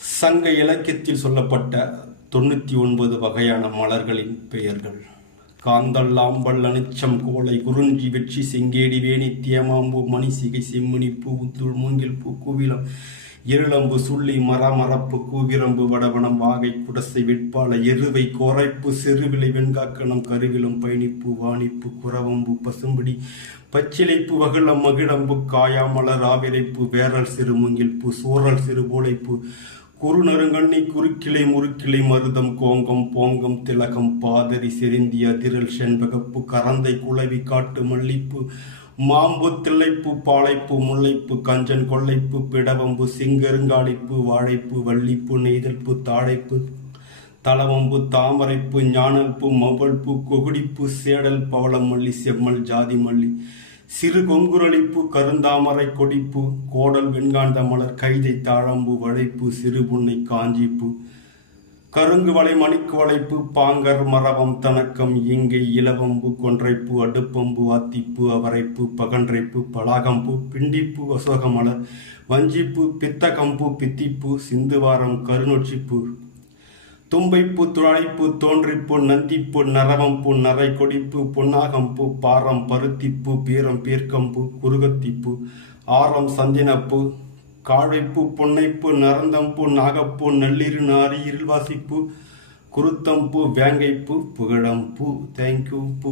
சங்க இலக்கியத்தில் சொல்லப்பட்ட 99 வகையான மலர்களின் பெயர்கள். காந்தல், ஆம்பல், அனிச்சம், கோலை, குறிஞ்சி, வெற்றி, செங்கேடி, வேணி, தியமாம்பூ, மணிசிகை, செம்மினிப்பூ, உந்துள், மூங்கில் பூ, கூவிலம், இருளம்பு, சுள்ளி, மரமரப்பு, கூவிரம்பு, வடவனம், வாகை, குடசை, வெட்பால, எருவை, கோரைப்பு, செருவிலை, வெண்காக்கணம், கருவிலம், பயணிப்பு, வாணிப்பு, குரவம்பு, பசும்பிடி, பச்சிலைப்பு, வகுளம், மகிழம்பு, காயாமலர், ஆவிரைப்பு, வேரல் சிறு மூங்கில் பூ, சோரல் சிறு போலைப்பூ, குறுநறுங்கண்ணி, குறுக்கிளை, முறுக்கிளை, மருதம், கோங்கம், போங்கம், திலகம், பாதரி, செருந்தி, அதிரல், செண்பகப்பு, கரந்தை, குளவி, காட்டு மல்லிப்பூ, மாம்பு, தில்லைப்பூ, பாலைப்பூ, முல்லைப்பூ, கஞ்சன், கொள்ளைப்பூ, பிடவம்பு, சிங்கருங்காலிப்பூ, வாழைப்பூ, வள்ளிப்பூ, நெய்தல்பூ, தாழைப்பூ, தளவம்பு, தாமரைப்பூ, ஞானல்பூ, மவல்பூ, கொகுடிப்பூ, சேடல், பவளம் மல்லி, செம்மல், ஜாதி மல்லி, சிறு கொங்குரளிப்பூ, கருந்தாமரை, கொடிப்பூ, கோடல், வெண்காந்த மலர், கைதை, தாழம்பூ, வளைப்பூ, சிறு புன்னை, காஞ்சிப்பூ, கருங்கு வளை, மணிக்கு வளைப்பூ, பாங்கர், மரவம், தணக்கம், ஈங்கை, இலவம்பூ, கொன்றைப்பூ, அடுப்பம்பூ, ஆத்திப்பூ, அவரைப்பூ, பகன்றைப்பூ, பலாகம்பூ, பிண்டிப்பூ, அசோகமலர், வஞ்சிப்பூ, பித்தகம்பூ, பித்திப்பூ, சிந்துவாரம், கருநொச்சிப்பூ, தும்பைப்பூ, துழாய்ப்பூ, தோன்றிப்பூ, நந்திப்பூ, நரவம்பூ, நரை கொடிப்பூ, பொன்னாகம்பூ, பாரம், பருத்திப்பூ, பீரம், பீர்க்கம்பூ, குருகத்திப்பூ, ஆரம், சந்தினப்பூ, காழைப்பூ, பொன்னைப்பூ, நரந்தம்பூ, நாகப்பூ, நள்ளிரு நாரி, இருள்வாசிப்பூ, குருத்தம்பூ, வேங்கைப்பூ, புகழம்பூ. தேங்க்யூ பூ.